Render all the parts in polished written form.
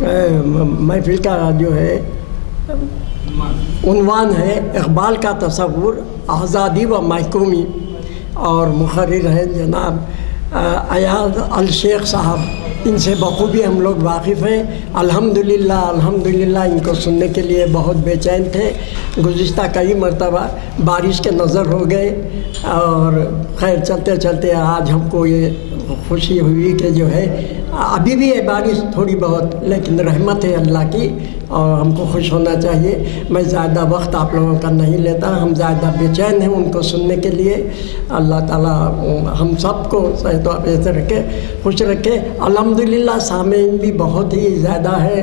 محفل کا جو ہے عنوان ہے اقبال کا تصور، آزادی و محکومی، اور مقرر ہیں جناب ایاز الشیخ صاحب. ان سے بخوبی ہم لوگ واقف ہیں. الحمدللہ ان کو سننے کے لیے بہت بے چین تھے. گزشتہ کئی مرتبہ بارش کے نظر ہو گئے، اور خیر چلتے چلتے آج ہم کو یہ خوشی ہوئی کہ جو ہے ابھی بھی ہے بارش تھوڑی بہت، لیکن رحمت ہے اللہ کی اور ہم کو خوش ہونا چاہیے. میں زیادہ وقت آپ لوگوں کا نہیں لیتا، ہم زیادہ بے چین ہیں ان کو سننے کے لیے. اللہ تعالیٰ ہم سب کو صحت و عافیت رکھے، خوش رکھے. الحمدللہ سامعین بھی بہت ہی زیادہ ہے.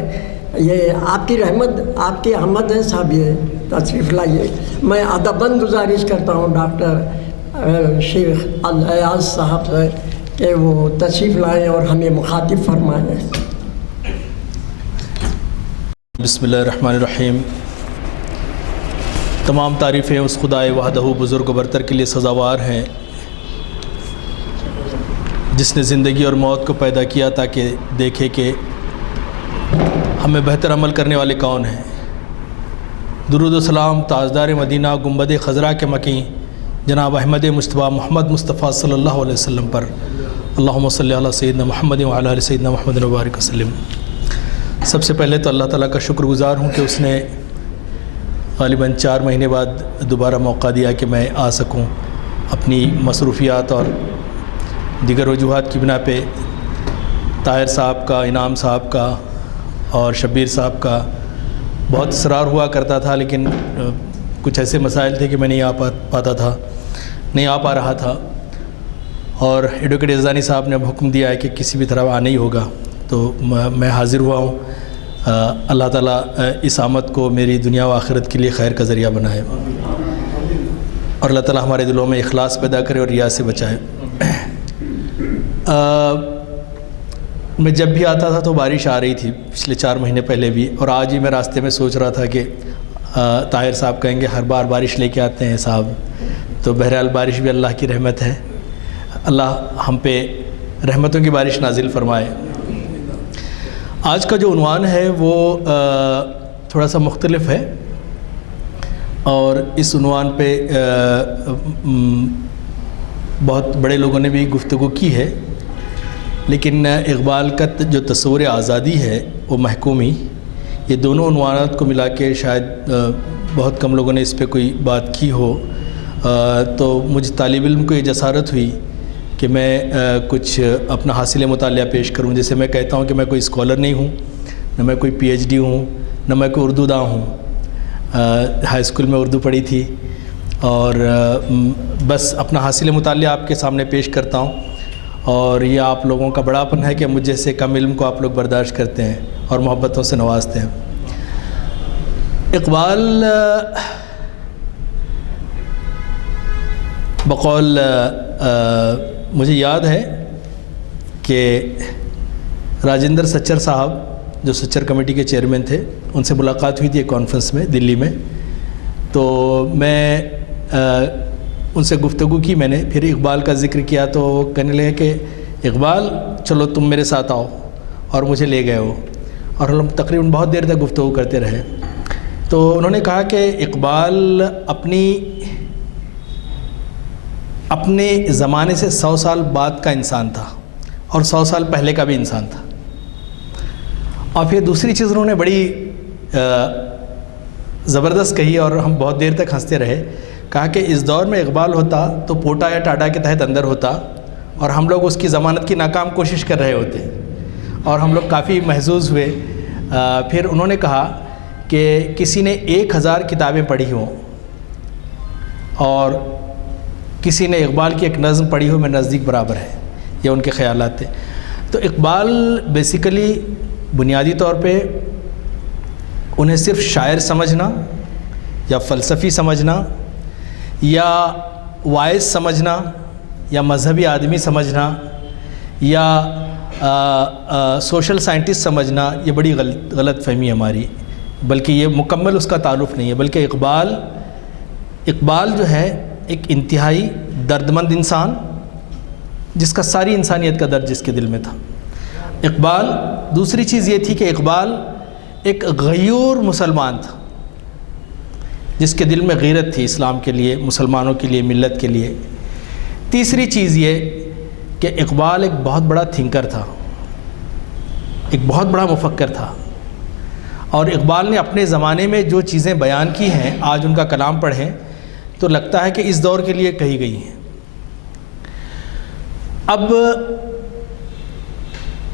یہ آپ کی رحمت، آپ کی احمد ہے صاحب. یہ تشریف لائیے. میں ادباً گزارش کرتا ہوں ڈاکٹر شیخ ایاز صاحب سے کہ وہ تشریف لائیں اور ہمیں مخاطب فرمائیں. بسم اللہ الرحمن الرحیم. تمام تعریفیں اس خدائے وحدہ بزرگ و برتر کے لیے سزاوار ہیں جس نے زندگی اور موت کو پیدا کیا تاکہ دیکھے کہ ہمیں بہتر عمل کرنے والے کون ہیں. درود و سلام تاجدار مدینہ گنبد خضرا کے مکیں جناب احمد مصطفیٰ محمد مصطفیٰ صلی اللہ علیہ وسلم پر. اللہم صلی علی سیدنا محمد وعلی آل سیدنا محمد وبارک وسلم. سب سے پہلے تو اللہ تعالیٰ کا شکر گزار ہوں کہ اس نے غالباً 4 مہینے بعد دوبارہ موقع دیا کہ میں آ سکوں. اپنی مصروفیات اور دیگر وجوہات کی بنا پہ طاہر صاحب کا، انعام صاحب کا اور شبیر صاحب کا بہت اصرار ہوا کرتا تھا، لیکن کچھ ایسے مسائل تھے کہ میں نہیں آ پا رہا تھا. اور ایڈوکیٹ اعزانی صاحب نے اب حکم دیا ہے کہ کسی بھی طرح آنا ہی ہوگا، تو میں حاضر ہوا ہوں. اللہ تعالیٰ اس آمد کو میری دنیا و آخرت کے لیے خیر کا ذریعہ بنائے، اور اللہ تعالیٰ ہمارے دلوں میں اخلاص پیدا کرے اور ریاء سے بچائے. میں جب بھی آتا تھا تو بارش آ رہی تھی پچھلے 4 مہینے پہلے بھی، اور آج ہی میں راستے میں سوچ رہا تھا کہ طاہر صاحب کہیں گے ہر بار بارش لے کے آتے ہیں صاحب. تو بہرحال بارش بھی اللہ کی رحمت ہے. اللہ ہم پہ رحمتوں کی بارش نازل فرمائے. آج کا جو عنوان ہے وہ تھوڑا سا مختلف ہے، اور اس عنوان پہ بہت بڑے لوگوں نے بھی گفتگو کی ہے، لیکن اقبال کا جو تصور آزادی ہے وہ محکومی، یہ دونوں عنوانات کو ملا کے شاید بہت کم لوگوں نے اس پہ کوئی بات کی ہو. تو مجھے طالب علم کو یہ جسارت ہوئی کہ میں کچھ اپنا حاصل مطالعہ پیش کروں. جیسے میں کہتا ہوں کہ میں کوئی اسکالر نہیں ہوں، نہ میں کوئی پی ایچ ڈی ہوں، نہ میں کوئی اردو داں ہوں. ہائی اسکول میں اردو پڑھی تھی، اور بس اپنا حاصل مطالعہ آپ کے سامنے پیش کرتا ہوں. اور یہ آپ لوگوں کا بڑاپن ہے کہ مجھ جیسے کم علم کو آپ لوگ برداشت کرتے ہیں اور محبتوں سے نوازتے ہیں. اقبال بقول مجھے یاد ہے کہ راجندر سچر صاحب جو سچر کمیٹی کے چیئرمین تھے، ان سے ملاقات ہوئی تھی ایک کانفرنس میں دلی میں. تو میں ان سے گفتگو کی میں نے، پھر اقبال کا ذکر کیا تو وہ کہنے لگے کہ اقبال چلو تم میرے ساتھ آؤ، اور مجھے لے گئے وہ، اور ہم تقریباً بہت دیر تک گفتگو کرتے رہے. تو انہوں نے کہا کہ اقبال اپنے زمانے سے 100 سال بعد کا انسان تھا، اور 100 سال پہلے کا بھی انسان تھا. اور پھر دوسری چیز انہوں نے بڑی زبردست کہی، اور ہم بہت دیر تک ہنستے رہے. کہا کہ اس دور میں اقبال ہوتا تو پوٹا یا ٹاٹا کے تحت اندر ہوتا، اور ہم لوگ اس کی ضمانت کی ناکام کوشش کر رہے ہوتے، اور ہم لوگ کافی محظوظ ہوئے. پھر انہوں نے کہا کہ کسی نے 1000 کتابیں پڑھی ہوں اور کسی نے اقبال کی ایک نظم پڑھی ہو، میں نزدیک برابر ہے. یہ ان کے خیالات تھے. تو اقبال بیسیکلی بنیادی طور پہ انہیں صرف شاعر سمجھنا یا فلسفی سمجھنا یا وائز سمجھنا یا مذہبی آدمی سمجھنا یا سوشل سائنٹسٹ سمجھنا، یہ بڑی غلط فہمی ہے ہماری. بلکہ یہ مکمل اس کا تعارف نہیں ہے، بلکہ اقبال جو ہے ایک انتہائی دردمند انسان، جس کا ساری انسانیت کا درد جس کے دل میں تھا. اقبال، دوسری چیز یہ تھی کہ اقبال ایک غیور مسلمان تھا جس کے دل میں غیرت تھی اسلام کے لیے، مسلمانوں کے لیے، ملت کے لیے۔ تیسری چیز یہ کہ اقبال ایک بہت بڑا تھنکر تھا، ایک بہت بڑا مفکر تھا، اور اقبال نے اپنے زمانے میں جو چیزیں بیان کی ہیں آج ان کا کلام پڑھیں تو لگتا ہے کہ اس دور کے لیے کہی گئی ہیں۔ اب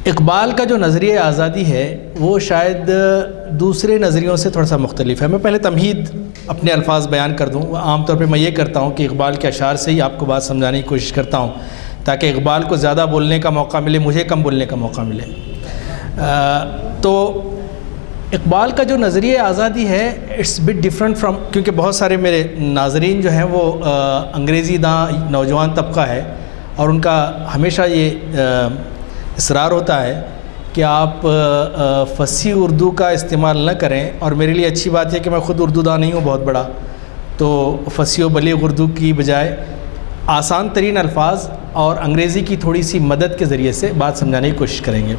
اقبال کا جو نظریہ آزادی ہے وہ شاید دوسرے نظریوں سے تھوڑا سا مختلف ہے۔ میں پہلے تمہید اپنے الفاظ بیان کر دوں۔ عام طور پہ میں یہ کرتا ہوں کہ اقبال کے اشعار سے ہی آپ کو بات سمجھانے کی کوشش کرتا ہوں تاکہ اقبال کو زیادہ بولنے کا موقع ملے، مجھے کم بولنے کا موقع ملے۔ تو اقبال کا جو نظریہ آزادی ہے اٹس بٹ ڈفرینٹ فرام، کیونکہ بہت سارے میرے ناظرین جو ہیں وہ انگریزی داں نوجوان طبقہ ہے اور ان کا ہمیشہ یہ اصرار ہوتا ہے کہ آپ فصیح اردو کا استعمال نہ کریں، اور میرے لیے اچھی بات ہے کہ میں خود اردو داں نہیں ہوں بہت بڑا، تو فصیح و بلیغ اردو کی بجائے آسان ترین الفاظ اور انگریزی کی تھوڑی سی مدد کے ذریعے سے بات سمجھانے کی کوشش کریں گے۔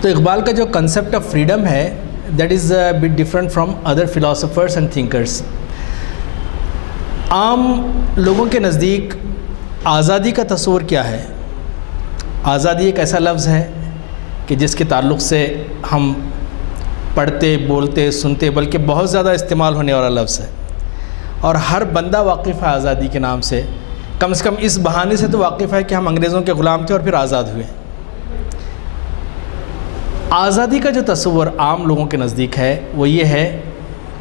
تو اقبال کا جو کنسیپٹ آف فریڈم ہے that is but different from other philosophers and thinkers. عام لوگوں کے نزدیک آزادی کا تصور کیا ہے؟ آزادی ایک ایسا لفظ ہے کہ جس کے تعلق سے ہم پڑھتے، بولتے، سنتے، بلکہ بہت زیادہ استعمال ہونے والا لفظ ہے، اور ہر بندہ واقف ہے آزادی کے نام سے کم اس بہانے سے تو واقف ہے کہ ہم انگریزوں کے غلام تھے اور پھر آزاد ہوئے۔ آزادی کا جو تصور عام لوگوں کے نزدیک ہے وہ یہ ہے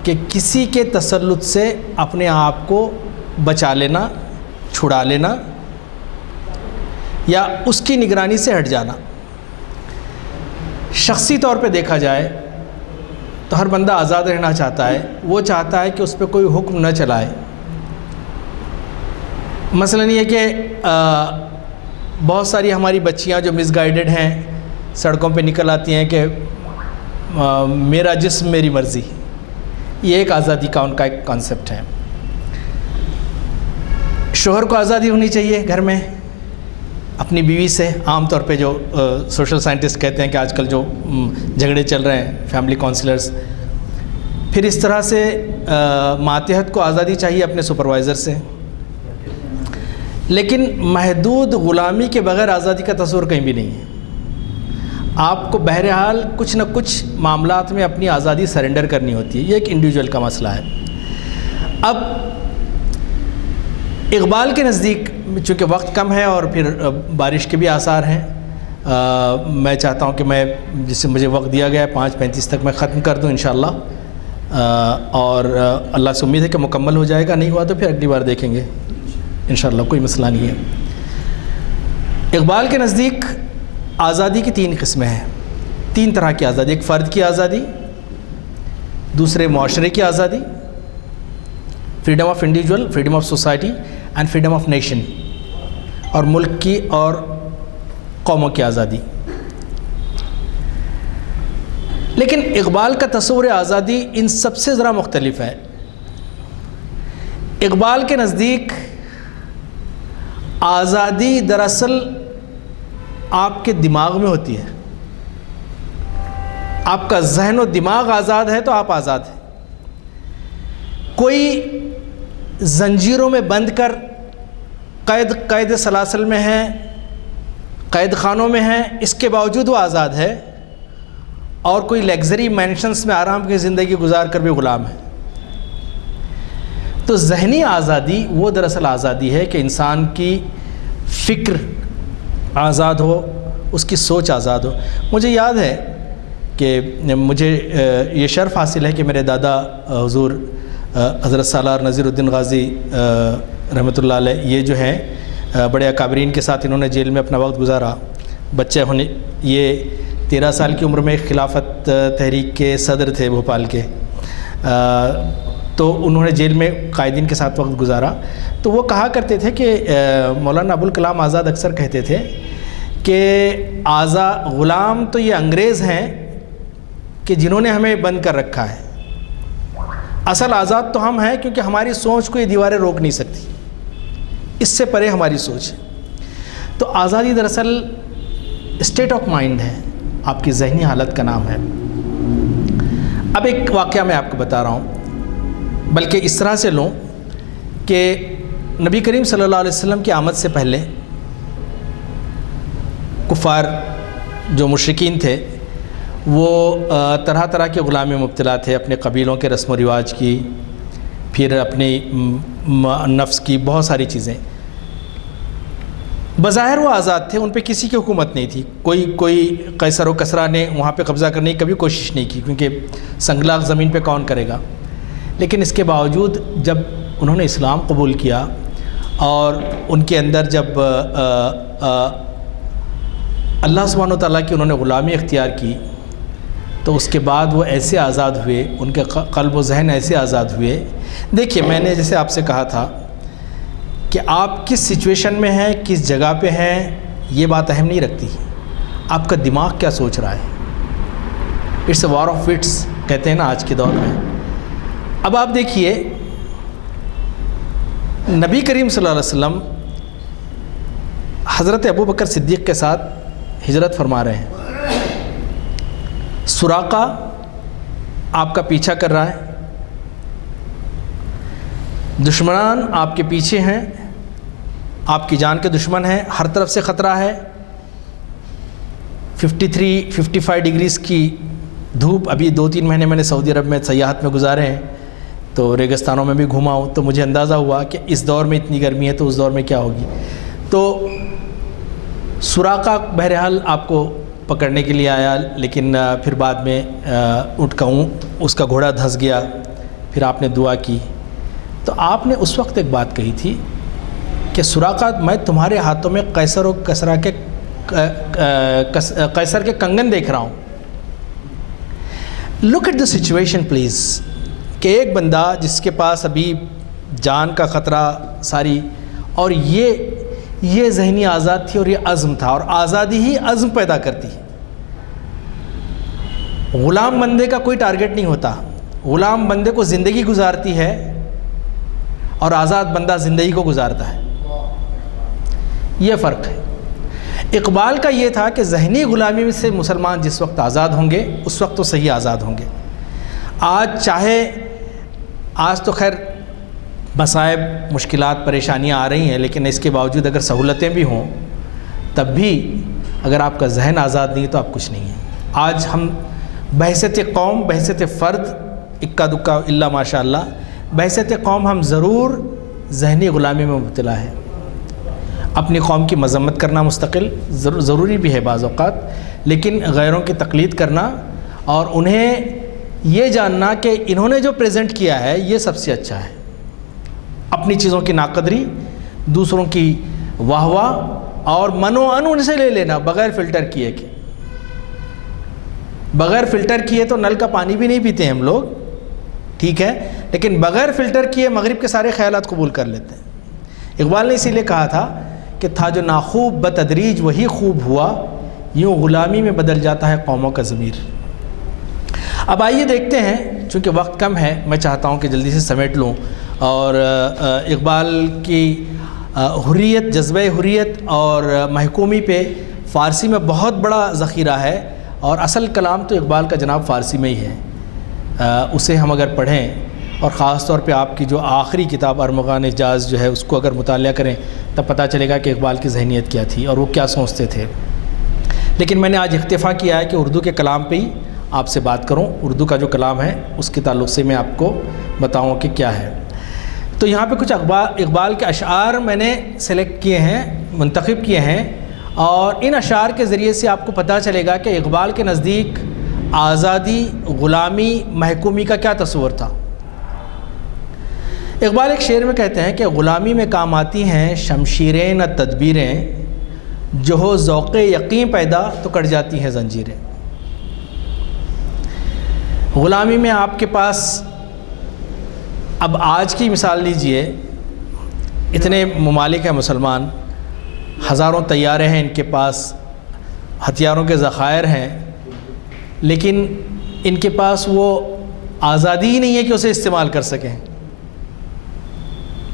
کہ کسی کے تسلط سے اپنے آپ کو بچا لینا، چھڑا لینا، یا اس کی نگرانی سے ہٹ جانا۔ شخصی طور پہ دیکھا جائے تو ہر بندہ آزاد رہنا چاہتا ہے، وہ چاہتا ہے کہ اس پہ کوئی حکم نہ چلائے۔ مثلا یہ کہ بہت ساری ہماری بچیاں جو مس گائیڈڈ ہیں سڑکوں پہ نکل آتی ہیں کہ میرا جسم میری مرضی، یہ ایک آزادی کا ان کا ایک کانسیپٹ ہے۔ شوہر کو آزادی ہونی چاہیے گھر میں اپنی بیوی سے، عام طور پہ جو سوشل سائنٹسٹ کہتے ہیں کہ آج کل جو جھگڑے چل رہے ہیں، فیملی کونسلرز۔ پھر اس طرح سے ماتحت کو آزادی چاہیے اپنے سپروائزر سے، لیکن محدود غلامی کے بغیر آزادی کا تصور کہیں بھی نہیں ہے۔ آپ کو بہرحال کچھ نہ کچھ معاملات میں اپنی آزادی سرنڈر کرنی ہوتی ہے، یہ ایک انڈیویجول کا مسئلہ ہے۔ اب اقبال کے نزدیک چونکہ وقت کم ہے اور پھر بارش کے بھی آثار ہیں، میں چاہتا ہوں کہ میں جس سے مجھے وقت دیا گیا ہے 5:35 تک میں ختم کر دوں انشاءاللہ، اور اللہ سے امید ہے کہ مکمل ہو جائے گا، نہیں ہوا تو پھر اگلی بار دیکھیں گے انشاءاللہ، کوئی مسئلہ نہیں ہے۔ اقبال کے نزدیک آزادی کی 3 قسمیں ہیں، 3 طرح کی آزادی، ایک فرد کی آزادی، دوسرے معاشرے کی آزادی، freedom of individual, freedom of society and freedom of nation, اور ملک کی اور قوموں کی آزادی۔ لیکن اقبال کا تصور آزادی ان سب سے ذرا مختلف ہے۔ اقبال کے نزدیک آزادی دراصل آپ کے دماغ میں ہوتی ہے۔ آپ کا ذہن و دماغ آزاد ہے تو آپ آزاد ہیں۔ کوئی زنجیروں میں بند کر قید سلاسل میں ہیں، قید خانوں میں ہیں، اس کے باوجود وہ آزاد ہے، اور کوئی لیگزری مینشنز میں آرام کی زندگی گزار کر بھی غلام ہے۔ تو ذہنی آزادی وہ دراصل آزادی ہے کہ انسان کی فکر آزاد ہو، اس کی سوچ آزاد ہو۔ مجھے یاد ہے کہ مجھے یہ شرف حاصل ہے کہ میرے دادا حضور حضرت سالار نذیر الدین غازی رحمۃ اللہ علیہ، یہ جو ہیں بڑے اکابرین کے ساتھ انہوں نے جیل میں اپنا وقت گزارا، بچے ہونے، یہ 13 سال کی عمر میں خلافت تحریک کے صدر تھے بھوپال کے، تو انہوں نے جیل میں قائدین کے ساتھ وقت گزارا۔ تو وہ کہا کرتے تھے کہ مولانا ابوالکلام آزاد اکثر کہتے تھے کہ غلام تو یہ انگریز ہیں کہ جنہوں نے ہمیں بند کر رکھا ہے، اصل آزاد تو ہم ہیں کیونکہ ہماری سوچ کو یہ دیواریں روک نہیں سکتی، اس سے پرے ہماری سوچ ہے۔ تو آزادی دراصل اسٹیٹ آف مائنڈ ہے، آپ کی ذہنی حالت کا نام ہے۔ اب ایک واقعہ میں آپ کو بتا رہا ہوں، بلکہ اس طرح سے لوں کہ نبی کریم صلی اللہ علیہ وسلم کی آمد سے پہلے کفار جو مشرکین تھے وہ طرح طرح کے غلامی میں مبتلا تھے، اپنے قبیلوں کے رسم و رواج کی، پھر اپنی نفس کی بہت ساری چیزیں۔ بظاہر وہ آزاد تھے، ان پہ کسی کی حکومت نہیں تھی، کوئی قیصر و کسریٰ نے وہاں پہ قبضہ کرنے کی کبھی کوشش نہیں کی، کیونکہ سنگلاخ زمین پہ کون کرے گا۔ لیکن اس کے باوجود جب انہوں نے اسلام قبول کیا اور ان کے اندر جب اللہ سبحانہ و تعالیٰ کی انہوں نے غلامی اختیار کی تو اس کے بعد وہ ایسے آزاد ہوئے، ان کے قلب و ذہن ایسے آزاد ہوئے۔ دیکھیے، میں نے جیسے آپ سے کہا تھا کہ آپ کس سچویشن میں ہیں، کس جگہ پہ ہیں، یہ بات اہم نہیں رکھتی، آپ کا دماغ کیا سوچ رہا ہے۔ It's a war of wits کہتے ہیں نا آج کے دور میں۔ اب آپ دیکھیے، نبی کریم صلی اللہ علیہ وسلم حضرت ابو بکر صدیق کے ساتھ ہجرت فرما رہے ہیں، سراقہ آپ کا پیچھا کر رہا ہے، دشمنان آپ کے پیچھے ہیں، آپ کی جان کے دشمن ہیں، ہر طرف سے خطرہ ہے، 53-55 ڈگریز کی دھوپ۔ ابھی 2-3 مہینے میں نے سعودی عرب میں سیاحت میں گزارے ہیں، تو ریگستانوں میں بھی گھوما ہوں، تو مجھے اندازہ ہوا کہ اس دور میں اتنی گرمی ہے تو اس دور میں کیا ہوگی۔ تو سراقہ بہرحال آپ کو پکڑنے کے لیے آیا، لیکن پھر بعد میں اونٹ کا اس کا گھوڑا دھنس گیا، پھر آپ نے دعا کی۔ تو آپ نے اس وقت ایک بات کہی تھی کہ سراقہ، میں تمہارے ہاتھوں میں قیصر و کسریٰ کے قیصر کے کنگن دیکھ رہا ہوں۔ Look at the situation please, کہ ایک بندہ جس کے پاس ابھی جان کا خطرہ ساری، اور یہ ذہنی آزاد تھی اور یہ عزم تھا، اور آزادی ہی عزم پیدا کرتی ہے۔ غلام بندے کا کوئی ٹارگٹ نہیں ہوتا، غلام بندے کو زندگی گزارتی ہے اور آزاد بندہ زندگی کو گزارتا ہے، یہ فرق ہے۔ اقبال کا یہ تھا کہ ذہنی غلامی سے مسلمان جس وقت آزاد ہوں گے اس وقت تو صحیح آزاد ہوں گے۔ آج تو خیر مصائب، مشکلات، پریشانیاں آ رہی ہیں، لیکن اس کے باوجود اگر سہولتیں بھی ہوں تب بھی اگر آپ کا ذہن آزاد نہیں تو آپ کچھ نہیں ہیں۔ آج ہم بحیثیت قوم، بحیثیت فرد، اکا دکا الا ماشاء اللہ، بحیثیت قوم ہم ضرور ذہنی غلامی میں مبتلا ہے۔ اپنی قوم کی مذمت کرنا مستقل ضروری بھی ہے بعض اوقات، لیکن غیروں کی تقلید کرنا اور انہیں یہ جاننا کہ انہوں نے جو پریزنٹ کیا ہے یہ سب سے اچھا ہے، اپنی چیزوں کی ناقدری، دوسروں کی واہ واہ اور منو ان سے لے لینا بغیر فلٹر کیے کہ بغیر فلٹر کیے تو نل کا پانی بھی نہیں پیتے ہم لوگ، ٹھیک ہے، لیکن بغیر فلٹر کیے مغرب کے سارے خیالات قبول کر لیتے ہیں۔ اقبال نے اسی لیے کہا تھا کہ تھا جو ناخوب بتدریج وہی خوب ہوا، یوں غلامی میں بدل جاتا ہے قوموں کا ضمیر۔ اب آئیے دیکھتے ہیں، چونکہ وقت کم ہے میں چاہتا ہوں کہ جلدی سے سمیٹ لوں، اور اقبال کی حریت، جذبہ حریت اور محکومی پہ فارسی میں بہت بڑا ذخیرہ ہے، اور اصل کلام تو اقبال کا جناب فارسی میں ہی ہے۔ اسے ہم اگر پڑھیں، اور خاص طور پہ آپ کی جو آخری کتاب ارمغان اعجاز جو ہے اس کو اگر مطالعہ کریں تب پتہ چلے گا کہ اقبال کی ذہنیت کیا تھی اور وہ کیا سوچتے تھے۔ لیکن میں نے آج اکتفا کیا ہے کہ اردو کے کلام پہ ہی آپ سے بات کروں، اردو کا جو کلام ہے اس کے تعلق سے میں آپ کو بتاؤں کہ کیا ہے۔ تو یہاں پہ کچھ اقبال کے اشعار میں نے سلیکٹ کیے ہیں، منتخب کیے ہیں، اور ان اشعار کے ذریعے سے آپ کو پتہ چلے گا کہ اقبال کے نزدیک آزادی، غلامی، محکومی کا کیا تصور تھا۔ اقبال ایک شعر میں کہتے ہیں کہ غلامی میں کام آتی ہیں شمشیریں نہ تدبیریں، جو ہو ذوق یقین پیدا تو کٹ جاتی ہیں زنجیریں۔ غلامی میں آپ کے پاس، اب آج کی مثال لیجئے، اتنے ممالک ہیں مسلمان، ہزاروں طیارے ہیں ان کے پاس، ہتھیاروں کے ذخائر ہیں، لیکن ان کے پاس وہ آزادی ہی نہیں ہے کہ اسے استعمال کر سکیں۔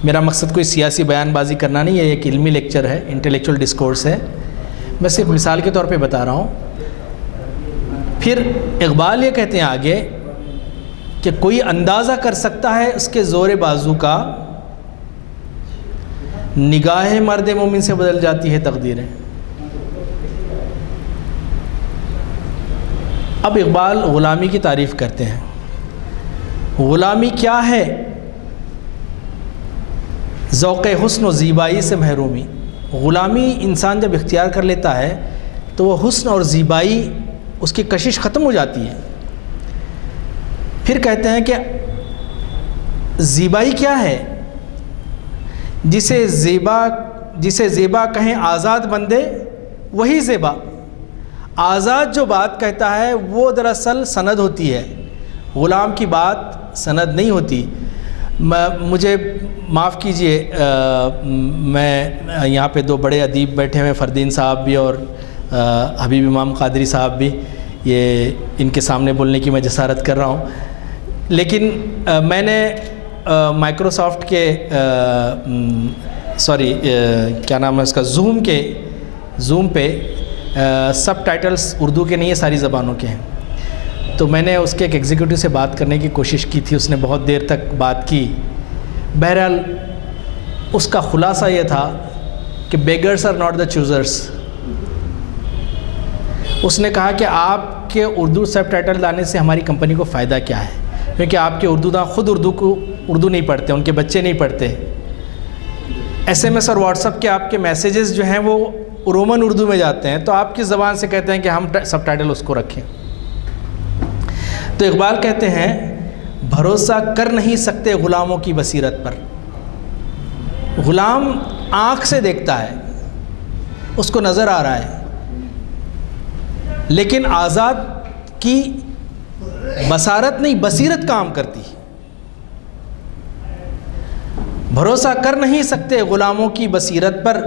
میرا مقصد کوئی سیاسی بیان بازی کرنا نہیں ہے، ایک علمی لیکچر ہے، انٹلیکچول ڈسکورس ہے۔ میں صرف مثال کے طور پہ بتا رہا ہوں. پھر اقبال یہ کہتے ہیں آگے کہ کوئی اندازہ کر سکتا ہے اس کے زور بازو کا، نگاہ مرد مومن سے بدل جاتی ہے تقدیریں. اب اقبال غلامی کی تعریف کرتے ہیں. غلامی کیا ہے؟ ذوق حسن و زیبائی سے محرومی. غلامی انسان جب اختیار کر لیتا ہے تو وہ حسن اور زیبائی اس کی کشش ختم ہو جاتی ہے. پھر کہتے ہیں کہ زیبائی کیا ہے؟ جسے زیبا کہیں آزاد بندے وہی زیبا. آزاد جو بات کہتا ہے وہ دراصل سند ہوتی ہے، غلام کی بات سند نہیں ہوتی. مجھے معاف کیجئے، میں یہاں پہ دو بڑے ادیب بیٹھے ہوئے، فردین صاحب بھی اور حبیب امام قادری صاحب بھی، یہ ان کے سامنے بولنے کی میں جسارت کر رہا ہوں. لیکن میں نے مائکروسافٹ کے کیا نام ہے اس کا، زوم پہ سب ٹائٹلز اردو کے نہیں ہیں، ساری زبانوں کے ہیں. تو میں نے اس کے ایک ایگزیکٹو سے بات کرنے کی کوشش کی تھی، اس نے بہت دیر تک بات کی. بہرحال اس کا خلاصہ یہ تھا کہ beggars are not the choosers. اس نے کہا کہ آپ کے اردو سب ٹائٹل لانے سے ہماری کمپنی کو فائدہ کیا ہے، کیونکہ آپ کے اردو داں خود اردو نہیں پڑھتے، ان کے بچے نہیں پڑھتے. ایس ایم ایس اور واٹس ایپ کے آپ کے میسیجز جو ہیں وہ رومن اردو میں جاتے ہیں، تو آپ کی زبان سے کہتے ہیں کہ ہم سب ٹائٹل اس کو رکھیں. تو اقبال کہتے ہیں بھروسہ کر نہیں سکتے غلاموں کی بصیرت پر. غلام آنکھ سے دیکھتا ہے، اس کو نظر آ رہا ہے، لیکن آزاد کی بصارت نہیں، بصیرت کام کرتی. بھروسہ کر نہیں سکتے غلاموں کی بصیرت پر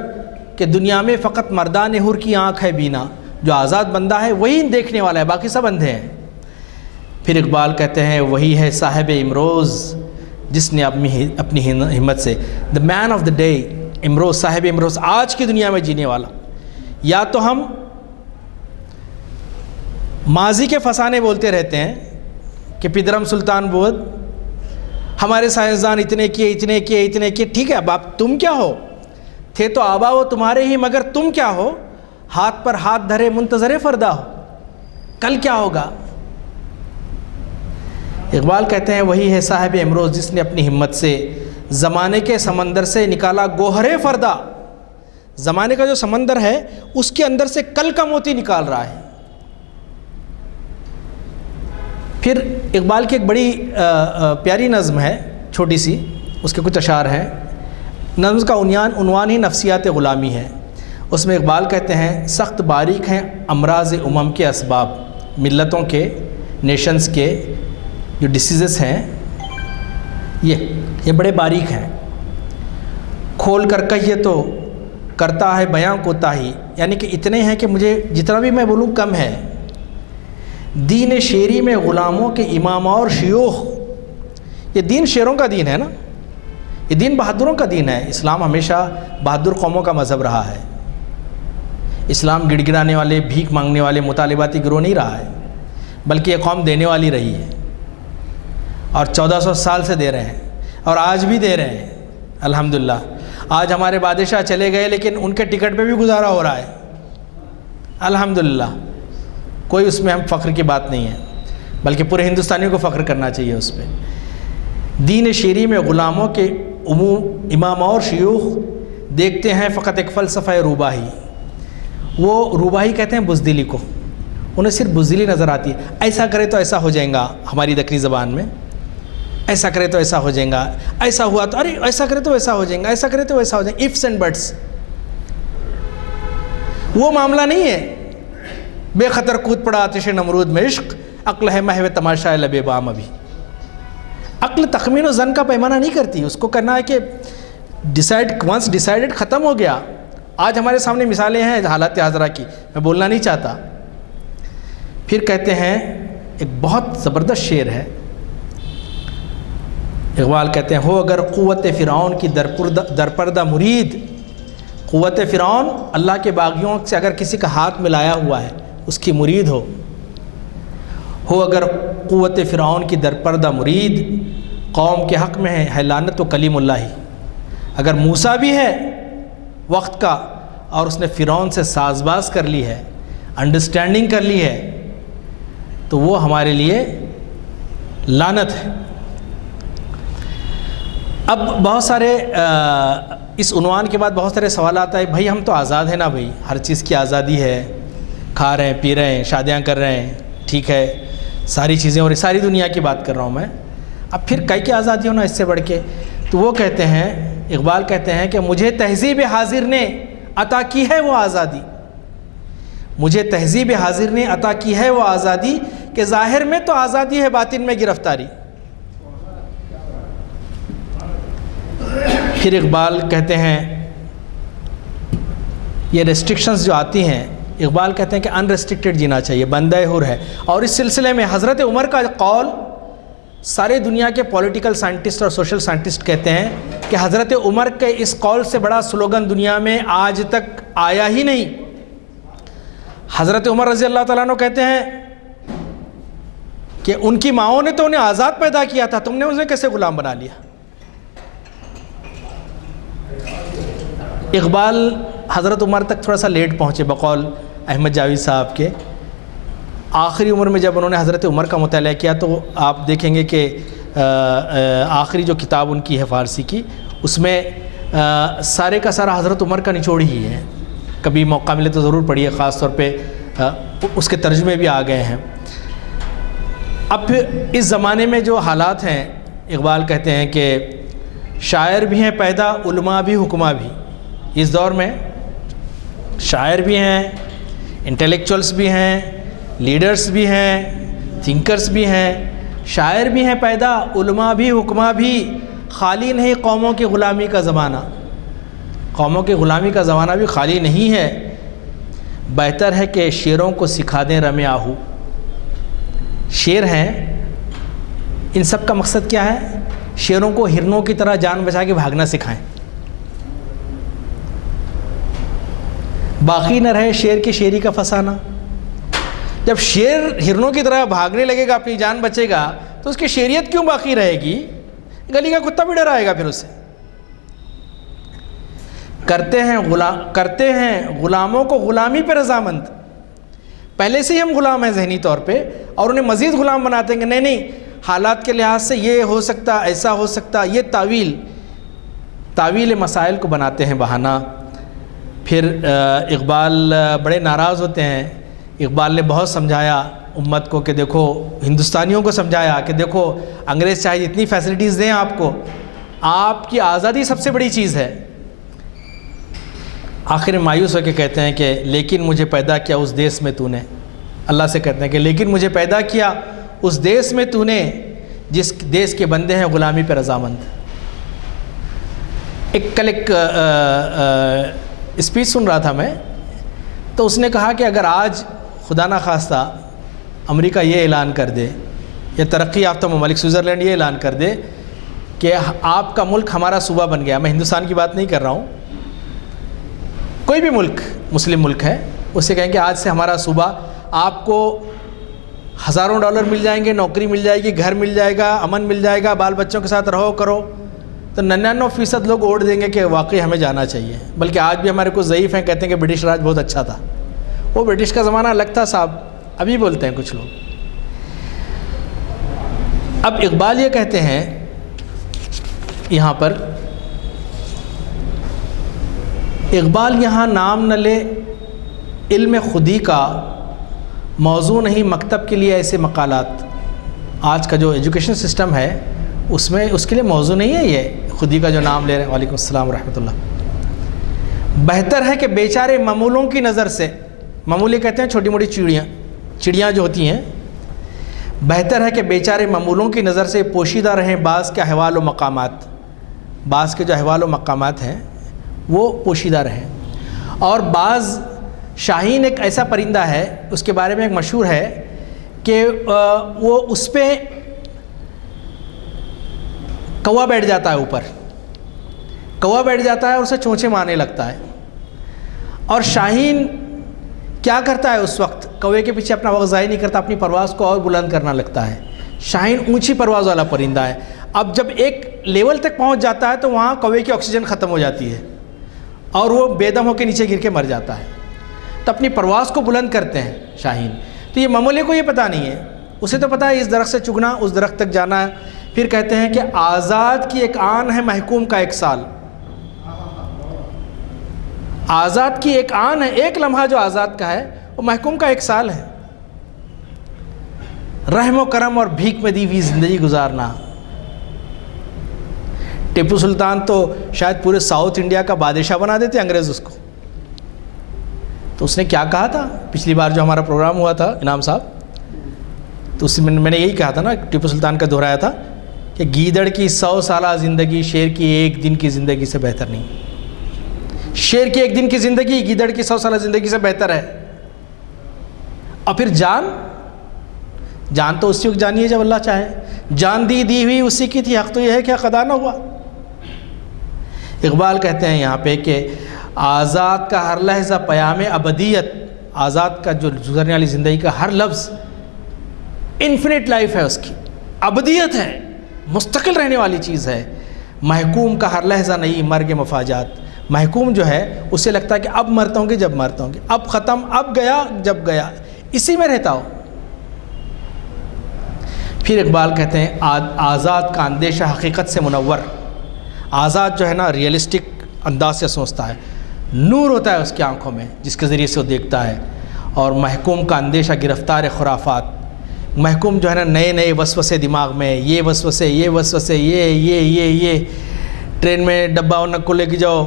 کہ دنیا میں فقط مردان حر کی آنکھ ہے بینا. جو آزاد بندہ ہے وہی دیکھنے والا ہے، باقی سب اندھے ہیں. پھر اقبال کہتے ہیں وہی ہے صاحب امروز جس نے اپنی ہمت سے، دا مین آف دا ڈے، امروز، صاحب امروز، آج کی دنیا میں جینے والا. یا تو ہم ماضی کے فسانے بولتے رہتے ہیں کہ پدرم سلطان بود، ہمارے سائنسدان اتنے کیے. ٹھیک ہے، اب آپ تم کیا ہو؟ تھے تو آبا وہ تمہارے ہی، مگر تم کیا ہو؟ ہاتھ پر ہاتھ دھرے منتظر فردا ہو. کل کیا ہوگا؟ اقبال کہتے ہیں وہی ہے صاحب امروز جس نے اپنی ہمت سے زمانے کے سمندر سے نکالا گوہر فردا. زمانے کا جو سمندر ہے اس کے اندر سے کل کا موتی نکال رہا ہے. پھر اقبال کی ایک بڑی پیاری نظم ہے، چھوٹی سی، اس کے کچھ اشعار ہیں. نظم کا عنوان ہی نفسیات غلامی ہے. اس میں اقبال کہتے ہیں سخت باریک ہیں امراض امم کے اسباب. ملتوں کے، نیشنز کے جو ڈیسیزز ہیں یہ بڑے باریک ہیں. کھول کر کہیے تو کرتا ہے بیاں کوتاہی، یعنی کہ اتنے ہیں کہ مجھے جتنا بھی میں بولوں کم ہے. دین شیری میں غلاموں کے امام اور شیوخ. یہ دین شیروں کا دین ہے نا، یہ دین بہادروں کا دین ہے. اسلام ہمیشہ بہادر قوموں کا مذہب رہا ہے. اسلام گڑ گڑانے والے، بھیک مانگنے والے مطالباتی گروہ نہیں رہا ہے، بلکہ یہ قوم دینے والی رہی ہے، اور 1400 سال سے دے رہے ہیں، اور آج بھی دے رہے ہیں الحمدللہ. آج ہمارے بادشاہ چلے گئے لیکن ان کے ٹکٹ پہ بھی گزارا ہو رہا ہے الحمدللہ. کوئی اس میں ہم فخر کی بات نہیں ہے، بلکہ پورے ہندوستانیوں کو فخر کرنا چاہیے اس پہ. دین شیری میں غلاموں کے امام اور شیوخ دیکھتے ہیں فقط ایک فلسفہ روباہی. وہ روباہی کہتے ہیں بزدلی کو، انہیں صرف بزدلی نظر آتی ہے. ایسا کرے تو ایسا ہو جائے گا، ہماری دکنی زبان میں ایسا کرے تو ایسا ہو جائے گا، ایسا ہوا تو ارے ایسا کرے تو ایسا ہو جائے گا، ایسا کرے تو ایسا ہو جائے گا. ایفس اینڈ بٹس. وہ معاملہ نہیں ہے. بے خطر کود پڑا آتش نمرود میں عشق، عقل ہے محو تماشا لبے بام. ابھی عقل تخمین و ظن کا پیمانہ نہیں کرتی، اس کو کرنا ہے کہ ونس ڈیسائیڈڈ ختم ہو گیا. آج ہمارے سامنے مثالیں ہیں حالات حاضرہ کی، میں بولنا نہیں چاہتا. پھر کہتے ہیں ایک بہت زبردست شعر ہے. اقبال کہتے ہیں ہو اگر قوت فرعون کی درپردہ مرید، قوت فرعون اللہ کے باغیوں سے اگر کسی کا ہاتھ ملایا ہوا ہے، اس کی مرید ہو اگر قوت فرعون کی درپردہ مرید، قوم کے حق میں ہے لعنت و کلیم اللہ ہی۔ اگر موسیٰ بھی ہے وقت کا اور اس نے فرعون سے ساز باز کر لی ہے، انڈرسٹینڈنگ کر لی ہے، تو وہ ہمارے لیے لعنت ہے۔ اب بہت سارے اس عنوان کے بعد بہت سارے سوالات آئے، بھائی ہم تو آزاد ہیں نا، بھائی ہر چیز کی آزادی ہے، کھا رہے ہیں، پی رہے ہیں، شادیاں کر رہے ہیں، ٹھیک ہے، ساری چیزیں، اور ساری دنیا کی بات کر رہا ہوں میں، اب پھر کئی کی آزادی ہونا اس سے بڑھ کے؟ تو وہ کہتے ہیں، اقبال کہتے ہیں کہ مجھے تہذیب حاضر نے عطا کی ہے وہ آزادی، مجھے تہذیب حاضر نے عطا کی ہے وہ آزادی، کہ ظاہر میں تو آزادی ہے باطن میں گرفتاری۔ پھر اقبال کہتے ہیں یہ ریسٹرکشنز جو آتی ہیں، اقبال کہتے ہیں کہ ان ریسٹرکٹڈ جینا چاہیے، بندہ حر ہے۔ اور اس سلسلے میں حضرت عمر کا قول سارے دنیا کے پولیٹیکل سائنٹسٹ اور سوشل سائنٹسٹ کہتے ہیں کہ حضرت عمر کے اس قول سے بڑا سلوگن دنیا میں آج تک آیا ہی نہیں۔ حضرت عمر رضی اللہ تعالیٰ عنہ کہتے ہیں کہ ان کی ماؤں نے تو انہیں آزاد پیدا کیا تھا، تم نے انہیں کیسے غلام بنا لیا؟ اقبال حضرت عمر تک تھوڑا سا لیٹ پہنچے بقول احمد جاوید صاحب کے۔ آخری عمر میں جب انہوں نے حضرت عمر کا مطالعہ کیا تو آپ دیکھیں گے کہ آخری جو کتاب ان کی ہے فارسی کی، اس میں سارے کا سارا حضرت عمر کا نچوڑ ہی ہے۔ کبھی موقع ملے تو ضرور پڑھیے، خاص طور پہ اس کے ترجمے بھی آ گئے ہیں۔ اب اس زمانے میں جو حالات ہیں، اقبال کہتے ہیں کہ شاعر بھی ہیں پیدا، علماء بھی، حکماء بھی۔ اس دور میں شاعر بھی ہیں، انٹلیکچوئلس بھی ہیں، لیڈرز بھی ہیں، تھنکرز بھی ہیں، شاعر بھی ہیں پیدا، علماء بھی، حکماء بھی، خالی نہیں قوموں کی غلامی کا زمانہ، قوموں کی غلامی کا زمانہ بھی خالی نہیں ہے۔ بہتر ہے کہ شیروں کو سکھا دیں رمے آہو۔ شیر ہیں، ان سب کا مقصد کیا ہے؟ شیروں کو ہرنوں کی طرح جان بچا کے بھاگنا سکھائیں۔ باقی نہ رہے شیر کی شیری کا فسانہ۔ جب شیر ہرنوں کی طرح بھاگنے لگے گا، اپنی جان بچے گا، تو اس کی شیریت کیوں باقی رہے گی؟ گلی کا کتا بھی ڈرائے گا پھر اسے۔ کرتے ہیں غلاموں کو غلامی پہ رضامند۔ پہلے سے ہی ہم غلام ہیں ذہنی طور پہ، اور انہیں مزید غلام بناتے ہیں کہ نہیں نہیں، حالات کے لحاظ سے یہ ہو سکتا، ایسا ہو سکتا، یہ تعویل مسائل کو بناتے ہیں بہانہ۔ پھر اقبال بڑے ناراض ہوتے ہیں۔ اقبال نے بہت سمجھایا امت کو کہ دیکھو، ہندوستانیوں کو سمجھایا کہ دیکھو، انگریز چاہے جتنی فیسلٹیز دیں آپ کو، آپ کی آزادی سب سے بڑی چیز ہے۔ آخر میں مایوس ہو کے کہتے ہیں کہ لیکن مجھے پیدا کیا اس دیس میں تو نے، اللہ سے کہتے ہیں کہ لیکن مجھے پیدا کیا اس دیس میں تو نے جس دیس کے بندے ہیں غلامی پہ رضامند۔ کل ایک اسپیچ سن رہا تھا میں، تو اس نے کہا کہ اگر آج خدا نہ خواستہ امریکہ یہ اعلان کر دے، یا ترقی یافتہ ممالک سوئٹزرلینڈ یہ اعلان کر دے کہ آپ کا ملک ہمارا صوبہ بن گیا، میں ہندوستان کی بات نہیں کر رہا ہوں، کوئی بھی ملک مسلم ملک ہے، اس سے کہیں کہ آج سے ہمارا صوبہ، آپ کو ہزاروں ڈالر مل جائیں گے، نوکری مل جائے گی، گھر مل جائے گا، امن مل جائے گا، بال بچوں کے ساتھ رہو کرو، تو 99% لوگ ووٹ دیں گے کہ واقعی ہمیں جانا چاہیے۔ بلکہ آج بھی ہمارے کچھ ضعیف ہیں، کہتے ہیں کہ برٹش راج بہت اچھا تھا۔ وہ برٹش کا زمانہ الگ تھا صاحب، ابھی بولتے ہیں کچھ لوگ۔ اب اقبال یہ کہتے ہیں یہاں پر، اقبال یہاں نام نہ لے علم خودی کا، موضوع نہیں مکتب کے لیے ایسے مقالات۔ آج کا جو ایجوکیشن سسٹم ہے اس میں اس کے لیے موضوع نہیں ہے یہ خودی کا جو نام لے رہے ہیں۔ وعلیکم السلام ورحمۃ اللہ۔ بہتر ہے کہ بیچارے معمولوں کی نظر سے، معمولی کہتے ہیں چھوٹی موٹی چڑیاں جو ہوتی ہیں، بہتر ہے کہ بیچارے معمولوں کی نظر سے پوشیدہ رہیں بعض کے احوال و مقامات، بعض کے جو احوال و مقامات ہیں وہ پوشیدہ رہیں۔ اور بعض شاہین ایک ایسا پرندہ ہے، اس کے بارے میں ایک مشہور ہے کہ وہ اس پہ کوا بیٹھ جاتا ہے، اوپر کوا بیٹھ جاتا ہے اور اسے چونچے مارنے لگتا ہے، اور شاہین کیا کرتا ہے اس وقت؟ کوے کے پیچھے اپنا وقت ضائع نہیں کرتا، اپنی پرواز کو اور بلند کرنا لگتا ہے۔ شاہین اونچی پرواز والا پرندہ ہے۔ اب جب ایک لیول تک پہنچ جاتا ہے تو وہاں کوے کی آکسیجن ختم ہو جاتی ہے اور وہ بے دم ہو کے نیچے گر کے مر جاتا ہے، تو اپنی پرواز کو بلند کرتے ہیں شاہین۔ تو یہ ممولے کو یہ پتہ نہیں ہے، اسے تو پتہ ہے اس درخت سے چگنا، اس درخت تک جانا ہے۔ پھر کہتے ہیں کہ آزاد کی ایک آن ہے، محکوم کا ایک سال۔ آزاد کی ایک آن ہے، ایک لمحہ جو آزاد کا ہے وہ محکوم کا ایک سال ہے۔ رحم و کرم اور بھیک میں دی ہوئی زندگی گزارنا۔ ٹیپو سلطان تو شاید پورے ساؤتھ انڈیا کا بادشاہ بنا دیتے انگریز اس کو۔ تو اس نے کیا کہا تھا پچھلی بار جو ہمارا پروگرام ہوا تھا انعام صاحب، تو اس میں نے یہی کہا تھا نا، ٹیپو سلطان کا دہرایا تھا کہ گیدڑ کی 100 سالہ زندگی شیر کی ایک دن کی زندگی سے بہتر نہیں۔ شیر کی ایک دن کی زندگی گیدڑ کی 100 سالہ زندگی سے بہتر ہے۔ اور پھر جان تو اسی وقت جانی ہے جب اللہ چاہے۔ جان دی ہوئی اسی کی تھی، حق تو یہ ہے کہ حق ادا نہ ہوا۔ اقبال کہتے ہیں یہاں پہ کہ آزاد کا ہر لحظہ پیام ابدیت، آزاد کا جو گزرنے والی زندگی کا ہر لفظ انفینٹ لائف ہے، اس کی ابدیت ہے، مستقل رہنے والی چیز ہے۔ محکوم کا ہر لحظہ نہیں مرگ مفاجات۔ محکوم جو ہے اسے لگتا ہے کہ اب مرتا ہوں گے جب مرتا ہوں گے، اب ختم، اب گیا جب گیا، اسی میں رہتا ہو۔ پھر اقبال کہتے ہیں آزاد کا اندیشہ حقیقت سے منور۔ آزاد جو ہے نا ریئلسٹک انداز سے سوچتا ہے، نور ہوتا ہے اس کی آنکھوں میں جس کے ذریعے سے وہ دیکھتا ہے۔ اور محکوم کا اندیشہ گرفتار خرافات۔ محکوم جو ہے نا نئے وسوسے دماغ میں، یہ وسوسے یہ ٹرین میں ڈبہ نک کو لے کے جاؤ،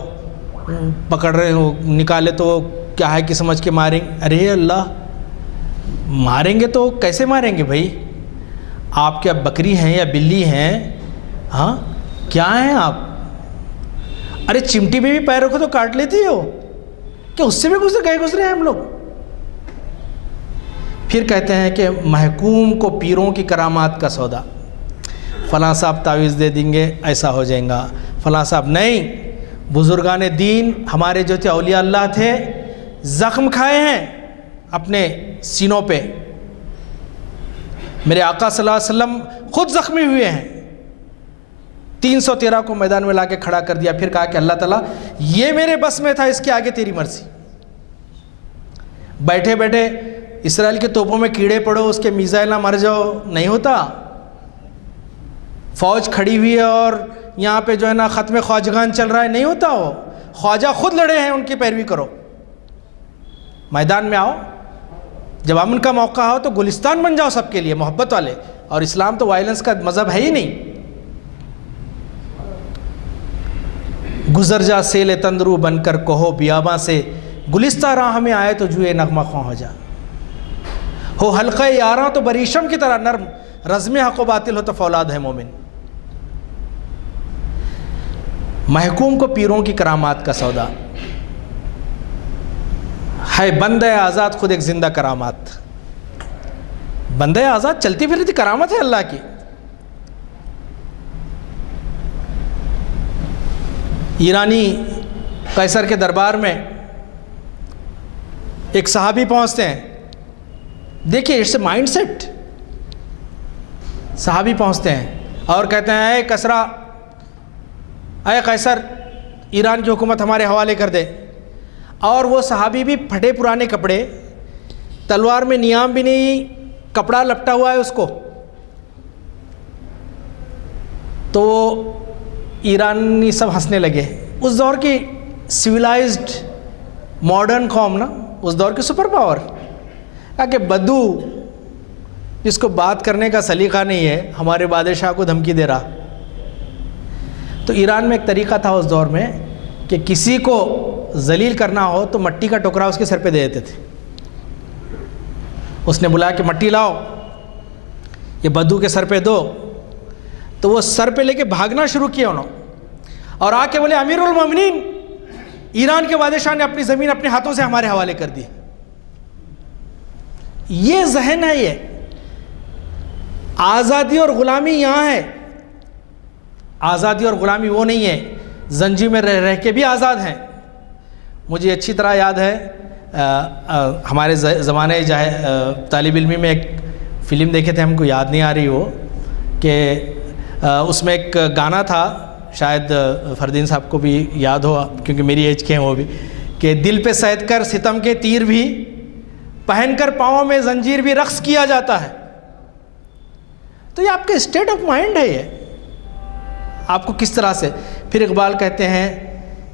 پکڑ رہے ہو، نکالے تو کیا ہے کہ سمجھ کے ماریں۔ ارے اللہ، ماریں گے تو کیسے ماریں گے بھائی؟ آپ کیا بکری ہیں یا بلی ہیں؟ ہاں کیا ہیں آپ؟ ارے چمٹی میں بھی پیر رکھو تو کاٹ لیتی ہو کہ اس سے بھی گزرے ہیں ہم لوگ۔ پھر کہتے ہیں کہ محکوم کو پیروں کی کرامات کا سودا۔ فلاں صاحب تعویذ دے دیں گے ایسا ہو جائیں گا، فلاں صاحب نہیں۔ بزرگان دین ہمارے جو تھے اولیاء اللہ تھے، زخم کھائے ہیں اپنے سینوں پہ۔ میرے آقا صلی اللہ علیہ وسلم خود زخمی ہوئے ہیں، 313 کو میدان میں لا کے کھڑا کر دیا، پھر کہا کہ اللہ تعالیٰ یہ میرے بس میں تھا، اس کے آگے تیری مرضی۔ بیٹھے بیٹھے اسرائیل کے توپوں میں کیڑے پڑو، اس کے میزائل نہ مر جاؤ، نہیں ہوتا۔ فوج کھڑی ہوئی ہے اور یہاں پہ جو ہے نا ختم خواجگان چل رہا ہے، نہیں ہوتا۔ وہ خواجہ خود لڑے ہیں، ان کی پیروی کرو، میدان میں آؤ۔ جب امن کا موقع ہو تو گلستان بن جاؤ سب کے لیے، محبت والے۔ اور اسلام تو وائلنس کا مذہب ہے ہی نہیں۔ گزر جا سیل تندرو بن کر کہو بیاباں سے، گلستہ راہ میں آئے تو جوئے نغمہ خواں ہو جا۔ ہو حلقہ یاراں تو بریشم کی طرح نرم، رزم حق و باطل ہو تو فولاد ہے مومن۔ محکوم کو پیروں کی کرامات کا سودا ہے، بندہ آزاد خود ایک زندہ کرامات۔ بندہ آزاد چلتی پھرتی کرامت ہے اللہ کی۔ ایرانی قیصر کے دربار میں ایک صحابی پہنچتے ہیں، دیکھیے اٹس اے مائنڈ سیٹ۔ صحابی پہنچتے ہیں اور کہتے ہیں اے کسرا، اے قیصر، ایران کی حکومت ہمارے حوالے کر دے۔ اور وہ صحابی بھی پھٹے پرانے کپڑے، تلوار میں نیام بھی نہیں، کپڑا لپٹا ہوا ہے اس کو۔ تو ایرانی سب ہنسنے لگے۔ اس دور کی سویلائزڈ ماڈرن قوم نا، اس دور کی سپر پاور، کہ بدو جس کو بات کرنے کا سلیقہ نہیں ہے ہمارے بادشاہ کو دھمکی دے رہا۔ تو ایران میں ایک طریقہ تھا اس دور میں کہ کسی کو ذلیل کرنا ہو تو مٹی کا ٹکڑا اس کے سر پہ دے دیتے تھے۔ اس نے بلایا کہ مٹی لاؤ، یہ بدو کے سر پہ دو۔ تو وہ سر پہ لے کے بھاگنا شروع کیا انہوں، اور آ کے بولے امیر المومنین، ایران کے بادشاہ نے اپنی زمین اپنے ہاتھوں سے ہمارے حوالے کر دی۔ یہ ذہن ہے، یہ آزادی اور غلامی یہاں ہے۔ آزادی اور غلامی وہ نہیں ہے زنجیر میں رہ کے بھی آزاد ہیں، مجھے اچھی طرح یاد ہے ہمارے زمانے طالب علمی میں ایک فلم دیکھے تھے، ہم کو یاد نہیں آ رہی وہ، کہ اس میں ایک گانا تھا، شاید فردین صاحب کو بھی یاد ہو کیونکہ میری ایج کے ہیں وہ بھی، کہ دل پہ سید کر ستم کے تیر بھی، پہن کر پاؤں میں زنجیر بھی رقص کیا جاتا ہے. تو یہ آپ کے اسٹیٹ آف مائنڈ ہے، یہ آپ کو کس طرح سے. پھر اقبال کہتے ہیں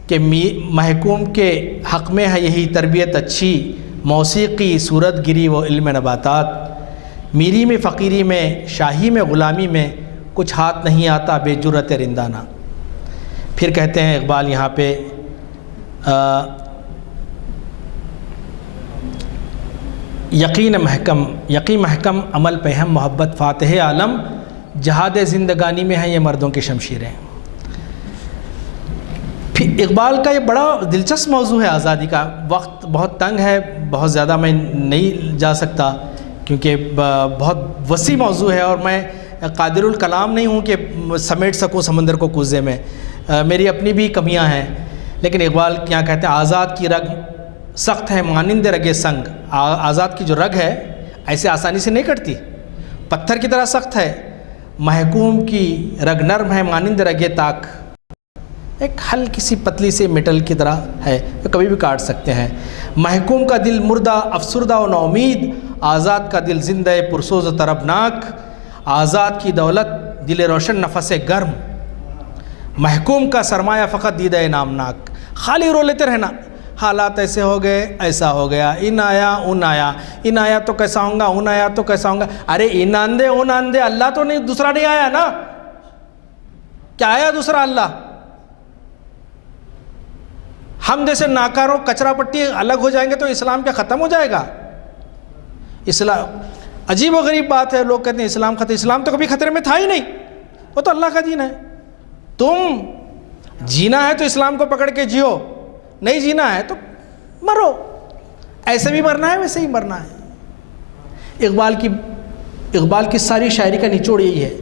کہ محکوم کے حق میں ہے یہی تربیت اچھی، موسیقی صورت گری و علم نباتات، میری میں فقیری میں شاہی میں غلامی میں کچھ ہاتھ نہیں آتا بے جرت رندانہ. پھر کہتے ہیں اقبال یہاں پہ یقین محکم عمل پہ ہم محبت فاتح عالم، جہاد زندگانی میں ہیں یہ مردوں کی شمشیریں. پھر اقبال کا یہ بڑا دلچسپ موضوع ہے آزادی کا. وقت بہت تنگ ہے، بہت زیادہ میں نہیں جا سکتا کیونکہ بہت وسیع موضوع ہے، اور میں قادر الکلام نہیں ہوں کہ سمیٹ سکوں سمندر کو کوزے میں، میری اپنی بھی کمیاں ہیں. لیکن اقبال کیا کہتے ہیں، آزاد کی رگ سخت ہے مانند رگ سنگ. آزاد کی جو رگ ہے ایسے آسانی سے نہیں کٹتی، پتھر کی طرح سخت ہے. محکوم کی رگ نرم ہے مانند رگ تاک، ایک ہلکی سی پتلی سی میٹل کی طرح ہے، تو کبھی بھی کاٹ سکتے ہیں. محکوم کا دل مردہ افسردہ و نومید، آزاد کا دل زندہ پرسوز و طربناک. آزاد کی دولت دل روشن نفس گرم، محکوم کا سرمایہ فقط دیدہ نامناک. خالی رو لیتے رہنا، حالات ایسے ہو گئے ایسا ہو گیا، ان آیا ان آیا، ان آیا تو کیسا ہوں گا، ان آیا تو کیسا ہوں گا. ارے ان آندے ان آندے، اللہ تو نہیں دوسرا نہیں آیا نا، کیا آیا دوسرا اللہ؟ ہم جیسے ناکاروں کچرا پٹی الگ ہو جائیں گے تو اسلام کیا ختم ہو جائے گا؟ اسلام عجیب و غریب بات ہے، لوگ کہتے ہیں اسلام ختم. اسلام تو کبھی خطرے میں تھا ہی نہیں، وہ تو اللہ کا دین ہے. تم جینا ہے تو اسلام کو پکڑ کے جیو، نہیں جینا ہے تو مرو، ایسے بھی مرنا ہے ویسے ہی مرنا ہے. اقبال کی ساری شاعری کا نچوڑ یہی ہے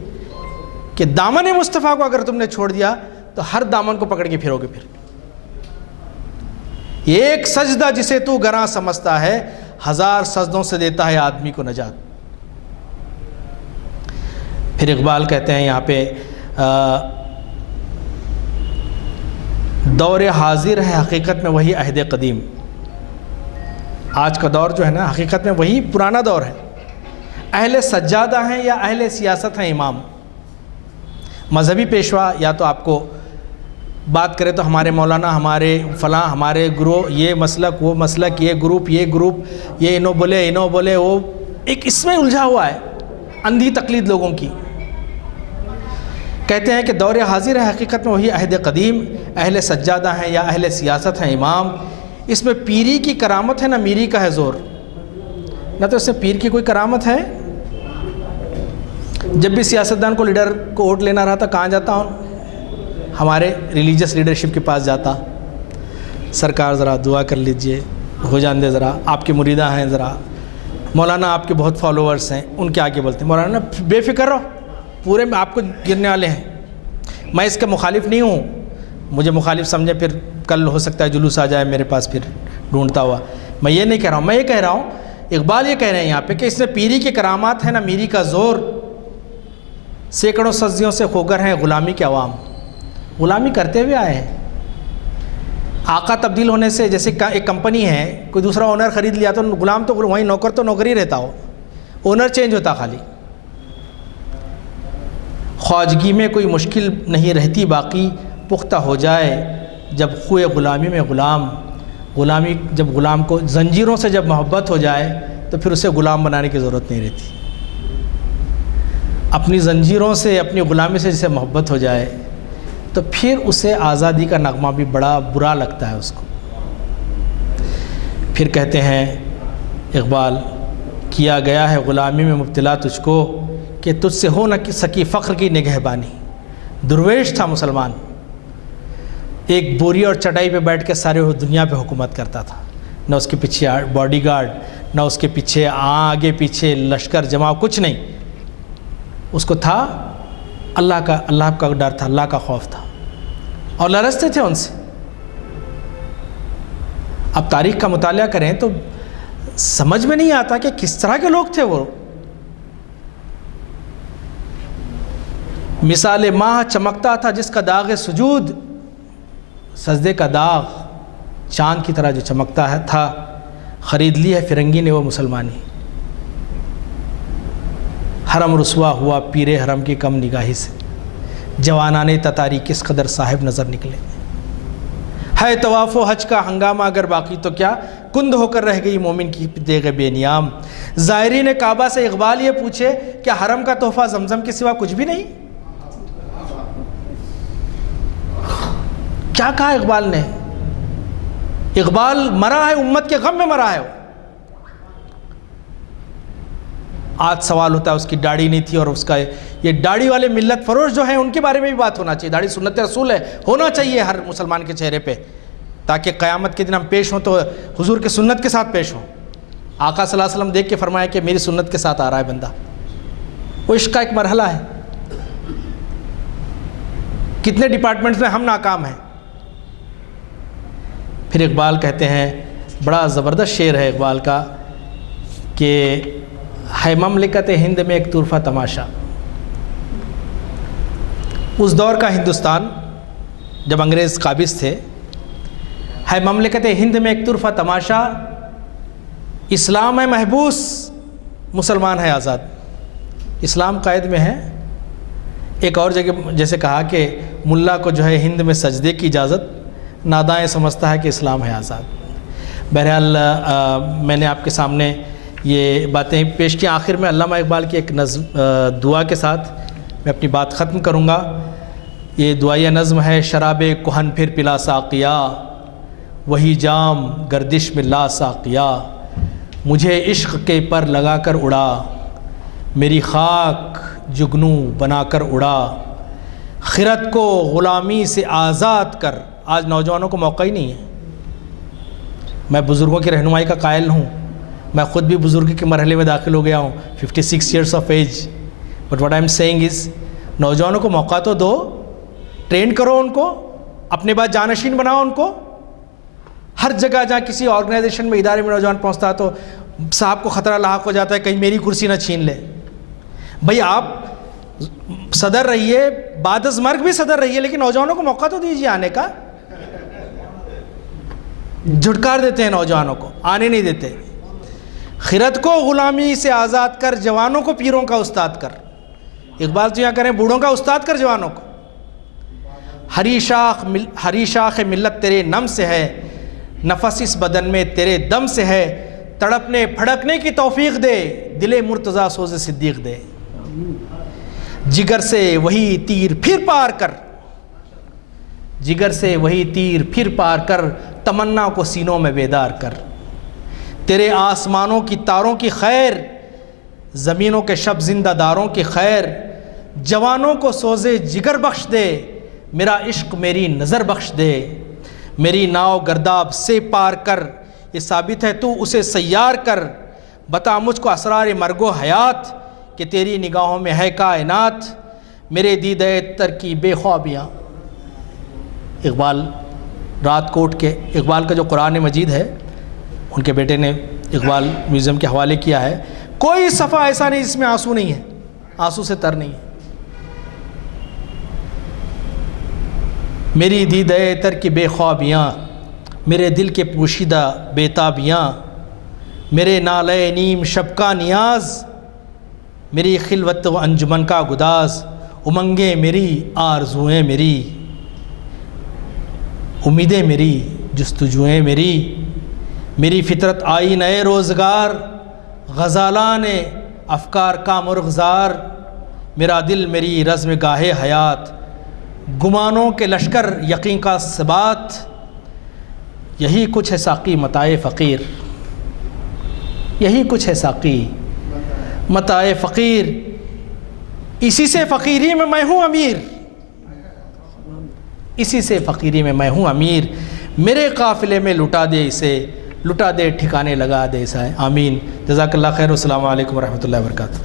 کہ دامن مصطفیٰ کو اگر تم نے چھوڑ دیا تو ہر دامن کو پکڑ کے پھرو گے. پھر ایک سجدہ جسے تو گراں سمجھتا ہے، ہزار سجدوں سے دیتا ہے آدمی کو نجات. پھر اقبال کہتے ہیں یہاں پہ دور حاضر ہے حقیقت میں وہی عہد قدیم. آج کا دور جو ہے نا حقیقت میں وہی پرانا دور ہے. اہل سجادہ ہیں یا اہل سیاست ہیں امام. مذہبی پیشوا یا تو آپ کو بات کرے تو ہمارے مولانا، ہمارے فلاں، ہمارے گروہ، یہ مسلک وہ مسلک، یہ گروپ، یہ انہوں بولے وہ ایک اس میں الجھا ہوا ہے اندھی تقلید لوگوں کی. کہتے ہیں کہ دور حاضر ہے حقیقت میں وہی عہد قدیم، اہل سجادہ ہیں یا اہل سیاست ہیں امام. اس میں پیری کی کرامت ہے نہ میری کا ہے زور. نہ تو اس میں پیر کی کوئی کرامت ہے. جب بھی سیاستدان کو لیڈر کو ووٹ لینا رہا تھا کہاں جاتا ہوں؟ ہمارے ریلیجیس لیڈرشپ کے پاس جاتا، سرکار ذرا دعا کر لیجئے، ہو جان دے ذرا، آپ کے مریدہ ہیں، ذرا مولانا آپ کے بہت فالوورس ہیں، ان کے آگے بولتے ہیں مولانا بے فکر رہو، پورے میں آپ کو گرنے والے ہیں. میں اس کا مخالف نہیں ہوں، مجھے مخالف سمجھے پھر کل ہو سکتا ہے جلوس آ جائے میرے پاس پھر ڈھونڈتا ہوا. میں یہ نہیں کہہ رہا ہوں، میں یہ کہہ رہا ہوں اقبال یہ کہہ رہے ہیں یہاں پہ کہ اس میں پیری کی کرامات ہے نہ میری کا زور. سینکڑوں صدیوں سے خوگر ہیں غلامی کے عوام، غلامی کرتے ہوئے آئے ہیں. آقا تبدیل ہونے سے، جیسے ایک کمپنی ہے، کوئی دوسرا اونر خرید لیا تو غلام تو وہیں، نوکر تو نوکر ہی رہتا ہو، اونر چینج ہوتا خالی. خواجگی میں کوئی مشکل نہیں رہتی باقی، پختہ ہو جائے جب خوئے غلامی میں غلامی جب غلام کو زنجیروں سے جب محبت ہو جائے تو پھر اسے غلام بنانے کی ضرورت نہیں رہتی. اپنی زنجیروں سے، اپنی غلامی سے جسے محبت ہو جائے تو پھر اسے آزادی کا نغمہ بھی بڑا برا لگتا ہے اس کو. پھر کہتے ہیں اقبال، کیا گیا ہے غلامی میں مبتلا تجھ کو کہ تجھ سے ہو نہ سکی فخر کی نگہبانی. درویش تھا مسلمان، ایک بوری اور چٹائی پہ بیٹھ کے سارے دنیا پہ حکومت کرتا تھا. نہ اس کے پیچھے باڈی گارڈ، نہ اس کے پیچھے آگے پیچھے لشکر جماؤ، کچھ نہیں. اس کو تھا اللہ کا ڈر تھا، اللہ کا خوف تھا، اور لرزتے تھے ان سے. اب تاریخ کا مطالعہ کریں تو سمجھ میں نہیں آتا کہ کس طرح کے لوگ تھے وہ. مثال ماہ چمکتا تھا جس کا داغ سجود، سجدے کا داغ چاند کی طرح جو چمکتا ہے تھا، خرید لی ہے فرنگی نے وہ مسلمانی. حرم رسوا ہوا پیر حرم کی کم نگاہی سے، جوانان تتاری کس قدر صاحب نظر نکلے. ہے طواف و حج کا ہنگامہ اگر باقی تو کیا، کند ہو کر رہ گئی مومن کی دیغ بے نیام. زائرین کعبہ سے اقبال یہ پوچھے کیا حرم کا تحفہ زمزم کے سوا کچھ بھی نہیں؟ کیا کہا اقبال نے؟ اقبال مرا ہے امت کے غم میں مرا ہے. آج سوال ہوتا ہے اس کی داڑھی نہیں تھی، اور اس کا یہ داڑھی والے ملت فروش جو ہیں ان کے بارے میں بھی بات ہونا چاہیے. داڑھی سنت رسول ہے، ہونا چاہیے ہر مسلمان کے چہرے پہ، تاکہ قیامت کے دن ہم پیش ہوں تو حضور کے سنت کے ساتھ پیش ہوں. آقا صلی اللہ علیہ وسلم دیکھ کے فرمایا کہ میری سنت کے ساتھ آ رہا ہے بندہ. وہ عشق کا ایک مرحلہ ہے. کتنے ڈپارٹمنٹس میں ہم ناکام ہیں. پھر اقبال کہتے ہیں، بڑا زبردست شعر ہے اقبال کا، کہ ہے مملکت ہند میں ایک طرفہ تماشا. اس دور کا ہندوستان جب انگریز قابض تھے، ہے مملکت ہند میں ایک طرفہ تماشا، اسلام ہے محبوس مسلمان ہے آزاد. اسلام قید میں ہے. ایک اور جگہ جیسے کہا کہ ملا کو جو ہے ہند میں سجدے کی اجازت، نادائیں سمجھتا ہے کہ اسلام ہے آزاد. بہرحال میں نے آپ کے سامنے یہ باتیں پیش کی. آخر میں علامہ اقبال کی ایک نظم دعا کے ساتھ میں اپنی بات ختم کروں گا. یہ دعائیہ نظم ہے: شراب کہن پھر پلا ساقیا، وہی جام گردش میں لا ساقیا. مجھے عشق کے پر لگا کر اڑا، میری خاک جگنو بنا کر اڑا. خرد کو غلامی سے آزاد کر. آج نوجوانوں کو موقع ہی نہیں ہے. میں بزرگوں کی رہنمائی کا قائل ہوں، میں خود بھی بزرگی کے مرحلے میں داخل ہو گیا ہوں، 56 years of age. But what I am seeing is, نوجوانوں کو موقع تو دو، ٹرین کرو ان کو، اپنے بعد جانشین بناؤ ان کو. ہر جگہ جہاں کسی آرگنائزیشن میں، ادارے میں نوجوان پہنچتا ہے تو صاحب کو خطرہ لاحق ہو جاتا ہے کہیں میری کرسی نہ چھین لے. بھئی آپ صدر رہیے، بعد از مرگ بھی صدر رہیے، لیکن نوجوانوں کو موقع تو دیجیے آنے کا. جھٹکار دیتے ہیں نوجوانوں کو، آنے نہیں دیتے. خرد کو غلامی سے آزاد کر، جوانوں کو پیروں کا استاد کر. اقبال تو یہاں کریں بوڑھوں کا استاد کر جوانوں کو. ہری شاخ ملت تیرے نم سے ہے، نفس اس بدن میں تیرے دم سے ہے. تڑپنے پھڑکنے کی توفیق دے، دل مرتضیٰ سوز صدیق دے. جگر سے وہی تیر پھر پار کر، جگر سے وہی تیر پھر پار کر. تمنا کو سینوں میں بیدار کر. تیرے آسمانوں کی تاروں کی خیر، زمینوں کے شب زندہ داروں کی خیر. جوانوں کو سوزے جگر بخش دے، میرا عشق میری نظر بخش دے. میری ناؤ گرداب سے پار کر، یہ ثابت ہے تو اسے سیار کر. بتا مجھ کو اسرار مرگ و حیات، کہ تیری نگاہوں میں ہے کائنات. میرے دیدے تر کی بے خوابیاں. اقبال رات کوٹ کے، اقبال کا جو قرآن مجید ہے ان کے بیٹے نے اقبال میوزیم کے حوالے کیا ہے. کوئی صفحہ ایسا نہیں جس میں آنسو نہیں ہے، آنسو سے تر نہیں ہے. میری دیدے تر کی بے خوابیاں، میرے دل کے پوشیدہ بیتابیاں. میرے نالے نیم شب کا نیاز، میری خلوت و انجمن کا گداز. امنگیں میری، آرزوئیں میری، امیدیں میری، جستجوئیں میری. میری فطرت آئی نئے روزگار، غزالان افکار کا مرغزار. میرا دل میری رزم گاہ حیات، گمانوں کے لشکر یقین کا ثبات. یہی کچھ ہے ساقی متاع فقیر، یہی کچھ ہے ساقی متاع فقیر. اسی سے فقیری میں میں ہوں امیر، اسی سے فقیری میں میں ہوں امیر. میرے قافلے میں لٹا دے اسے، لٹا دے ٹھکانے لگا دے اسے. آمین. جزاک اللہ خیر. السلام علیکم ورحمۃ اللہ وبرکاتہ.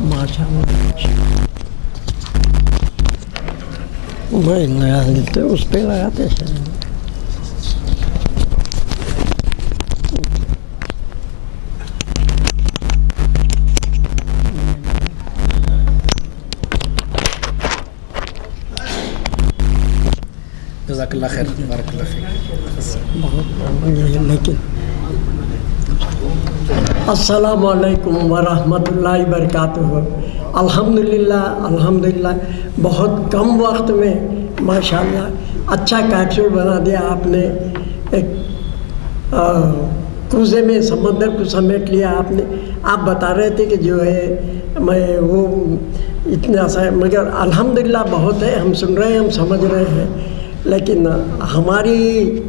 میں اس پہ لگاتے ہیں. اللہ خیر، بارک اللہ فیک۔ بہت لیکن السلام علیکم ورحمۃ اللہ وبرکاتہ۔ الحمدللہ بہت کم وقت میں ماشاءاللہ اچھا کیپسول بنا دیا آپ نے، ایک کوزے میں سمندر کو سمیٹ لیا آپ نے۔ آپ بتا رہے تھے کہ جو ہے میں وہ اتنا سا، مگر الحمدللہ بہت ہے، ہم سن رہے ہیں، ہم سمجھ رہے ہیں، لیکن ہماری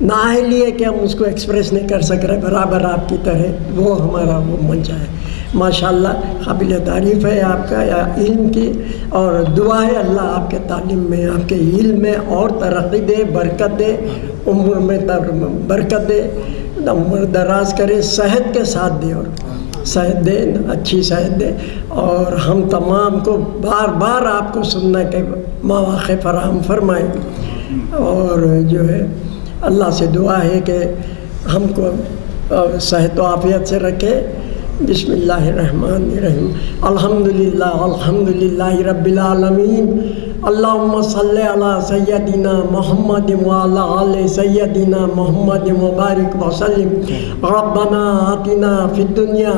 نااہلی ہے کہ ہم اس کو ایکسپریس نہیں کر سک رہے برابر آپ کی طرح، وہ ہمارا وہ منشا ہے۔ ماشاءاللہ قابل تعریف ہے آپ کا علم کی، اور دعا ہے اللہ آپ کے تعلیم میں، آپ کے علم میں اور ترقی دے، برکت دے، عمر میں برکت دے، عمر دراز کرے، صحت کے ساتھ دے، اور صحت دے، اچھی صحت دے، اور ہم تمام کو بار بار آپ کو سننے کے مواقع فراہم فرمائے۔ اور جو ہے اللہ سے دعا ہے کہ ہم کو صحت و عافیت سے رکھے۔ بسم اللہ الرحمن الرحیم، الحمدللہ رب العالمین، اللہم صلی علی سیدنا محمد وعلی آل سیدنا محمد مبارک وسلم۔ ربنا آتنا فی الدنیا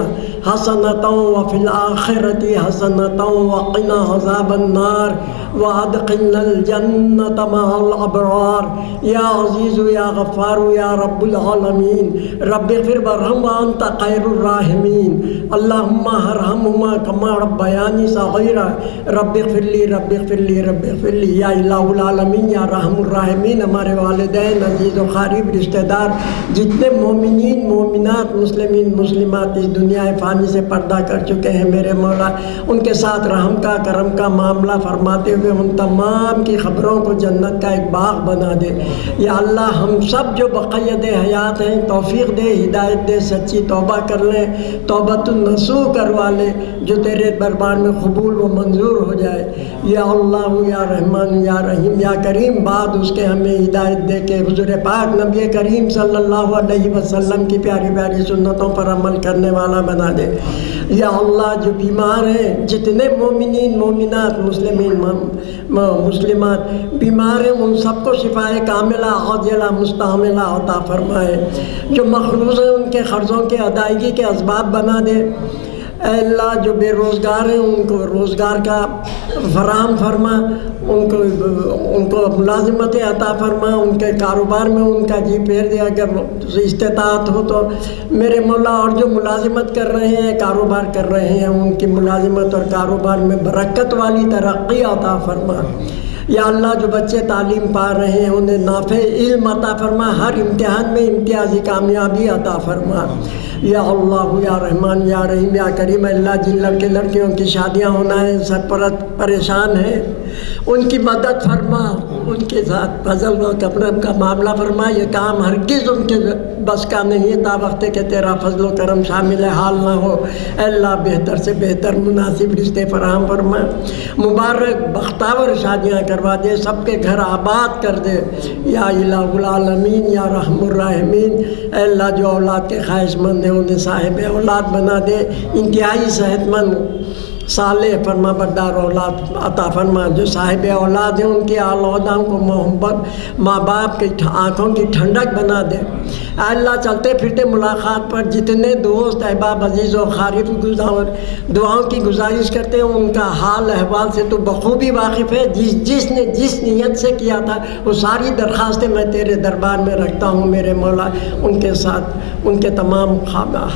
حسنۃ وفی الآخرۃ حسنۃ وقنا عذاب النار وادخلنا الجنۃ مع الابرار۔ یا عزیز یا غفار یا رب العالمین، رب اغفر وارحم وانت خیر الراحمین، اللہم ارحمہما کما ربیانی صغیرا، رب اغفر لی رب اغفر لی رب اغفر لی۔ یا الہ العالمین یا رحم الراحمین، ہمارے والدین، عزیز و قریب، رشتہ دار، جتنے مومنین مومنات، مسلمین مسلمات اس دنیا فانی سے پردہ کر چکے ہیں، میرے مولا ان کے ساتھ رحم کا کرم کا معاملہ فرماتے ہوئے ان تمام کی خبروں کو جنت کا ایک باغ بنا دے۔ یا اللہ ہم سب جو بقید حیات ہیں توفیق دے، ہدایت دے، سچی توبہ کر لیں، توبۃ النصوح کروا لے، جو تیرے دربار میں قبول و منظور ہو جائے۔ یا اللہ یا رحمان یا رحیم یا کریم، بعد اس کے ہمیں ہدایت دے کے حضور پاک نبی کریم صلی اللہ علیہ وسلم کی پیاری پیاری سنتوں پر عمل کرنے والا بنا دے۔ یا اللہ جو بیمار ہیں، جتنے مومنین مومنات مسلمین مسلمات بیمار ہیں، ان سب کو شفائے کاملہ عاجلہ مستعملہ عطا فرمائے۔ جو مقروض ہیں ان کے قرضوں کے ادائیگی کے اسباب بنا دے۔ اے اللہ جو بے روزگار ہیں ان کو روزگار کا فراہم فرما، ان کو ملازمت عطا فرما، ان کے کاروبار میں ان کا جی پھیر دے اگر استطاعت ہو تو میرے مولا۔ اور جو ملازمت کر رہے ہیں، کاروبار کر رہے ہیں، ان کی ملازمت اور کاروبار میں برکت والی ترقی عطا فرما۔ یا اللہ جو بچے تعلیم پا رہے ہیں انہیں نافع علم عطا فرما، ہر امتحان میں امتیازی کامیابی عطا فرما۔ یا اللہ یا رحمان یا رحیم یا کریم، اللہ جن لڑکے لڑکیوں کی شادیاں ہونا ہے، سرپرست پریشان ہیں، ان کی مدد فرما، ان کے ساتھ فضل و کرم کا معاملہ فرما۔ یہ کام ہرگز ان کے بس کا نہیں ہے، تا وقت کہ تیرا فضل و کرم شامل حال نہ ہو۔ اے اللہ بہتر سے بہتر مناسب رشتے فراہم فرما، مبارک بختاور شادیاں کروا دے، سب کے گھر آباد کر دے۔ یا الہ العالمین یا رحم الراحمین، اے اللہ جو اولاد کے خواہش مند ہیں انہیں صاحب اولاد بنا دے، انتہائی صحت مند صالح فرما بردار اولاد عطا فرما۔ جو صاحب اولاد ہیں ان کے اولادوں کو محبت ماں باپ کی آنکھوں کی ٹھنڈک بنا دے۔ اے اللہ چلتے پھرتے ملاقات پر جتنے دوست احباب عزیز و قریب دعاؤں کی گزارش کرتے ہیں، ان کا حال احوال سے تو بخوبی واقف ہے۔ جس نے جس نیت سے کیا تھا وہ ساری درخواستیں میں تیرے دربار میں رکھتا ہوں میرے مولا۔ ان کے ساتھ ان کے تمام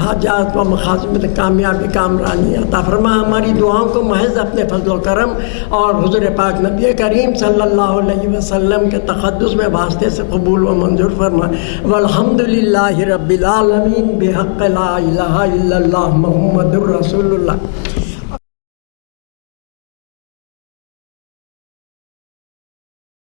حاجات و مقاصد میں کامیابی کامرانی عطا فرما۔ ہماری دعاؤں کو محض اپنے فضل و کرم اور حضور پاک نبی کریم صلی اللہ علیہ وسلم کے تقدس میں واسطے سے قبول و منظور فرما۔ والحمدللہ رب العالمین بحق لا الہ الا اللہ محمد الرسول اللہ۔